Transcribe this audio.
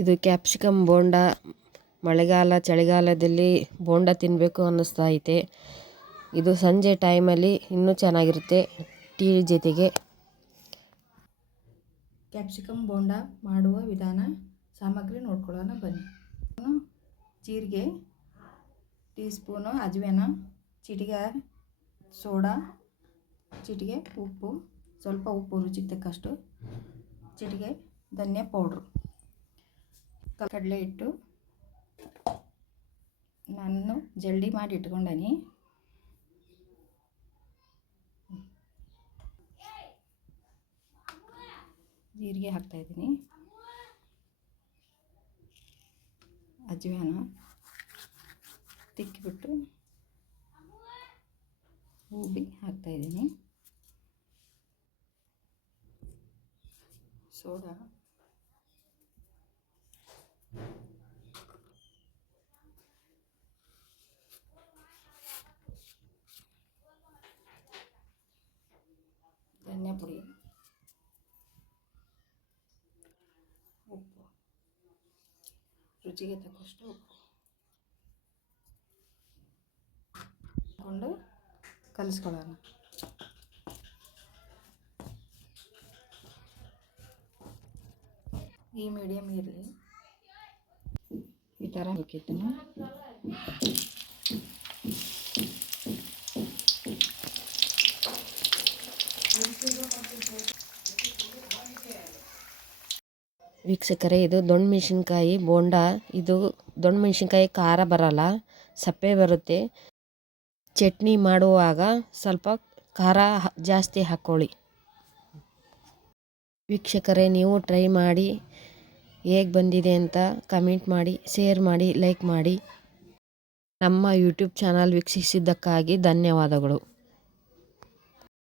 ಇದು ಕ್ಯಾಪ್ಸಿಕಮ್ ಬೋಂಡ. ಮಳೆಗಾಲ ಚಳಿಗಾಲದಲ್ಲಿ ಬೋಂಡ ತಿನ್ನಬೇಕು ಅನ್ನಿಸ್ತಾ ಐತೆ. ಇದು ಸಂಜೆ ಟೈಮಲ್ಲಿ ಇನ್ನೂ ಚೆನ್ನಾಗಿರುತ್ತೆ ಟೀ ಜೊತೆಗೆ. ಕ್ಯಾಪ್ಸಿಕಮ್ ಬೋಂಡ ಮಾಡುವ ವಿಧಾನ, ಸಾಮಗ್ರಿ ನೋಡ್ಕೊಳ್ಳೋಣ ಬನ್ನಿ. ಜೀರಿಗೆ, ಟೀ ಸ್ಪೂನು ಅಜ್ವೇನ, ಚಿಟಿಗೆ ಸೋಡಾ, ಚಿಟಿಗೆ ಉಪ್ಪು, ಸ್ವಲ್ಪ ಉಪ್ಪು ರುಚಿಗೆ ತಕ್ಕಷ್ಟು, ಚಿಟಿಗೆ ಧನಿಯಾ ಪೌಡ್ರು, ಕಡಲೆ ಹಿಟ್ಟು ನಾನು ಜಲ್ಡಿ ಮಾಡಿ ಇಟ್ಕೊಂಡೀನಿ. ಜೀರಿಗೆ ಹಾಕ್ತಾಯಿದ್ದೀನಿ, ಅಜ್ವೇನ ತಿಕ್ಕಿಬಿಟ್ಟು ಊಬಿ ಹಾಕ್ತಾಯಿದ್ದೀನಿ, ಸೋಡಾ, ಧನಿಯಾ ಪುಡಿ, ಉಪ್ಪು ರುಚಿಗೆ ತಕ್ಕಷ್ಟು ಉಪ್ಪು ಹಾಕ್ಕೊಂಡು ಕಲಿಸ್ಕೊಳ್ಳೋಣ. ಈ ಮೀಡಿಯಮ್ ಇರಲಿ, ಈ ಥರ ಬೇಕಿತ್ತು. ವೀಕ್ಷಕರೇ, ಇದು ದೊಣ್ಣೆ ಮೆಣಸಿನ್ಕಾಯಿ ಬೋಂಡ. ಇದು ದೊಣ್ಣೆ ಮೆಣಸಿನ್ಕಾಯಿ ಖಾರ ಬರಲ್ಲ, ಸಪ್ಪೆ ಬರುತ್ತೆ. ಚಟ್ನಿ ಮಾಡುವಾಗ ಸ್ವಲ್ಪ ಖಾರ ಜಾಸ್ತಿ ಹಾಕ್ಕೊಳ್ಳಿ. ವೀಕ್ಷಕರೇ, ನೀವು ಟ್ರೈ ಮಾಡಿ ಹೇಗೆ ಬಂದಿದೆ ಅಂತ ಕಮೆಂಟ್ ಮಾಡಿ, ಶೇರ್ ಮಾಡಿ, ಲೈಕ್ ಮಾಡಿ. ನಮ್ಮ ಯೂಟ್ಯೂಬ್ ಚಾನಲ್ ವೀಕ್ಷಿಸಿದ್ದಕ್ಕಾಗಿ ಧನ್ಯವಾದಗಳು.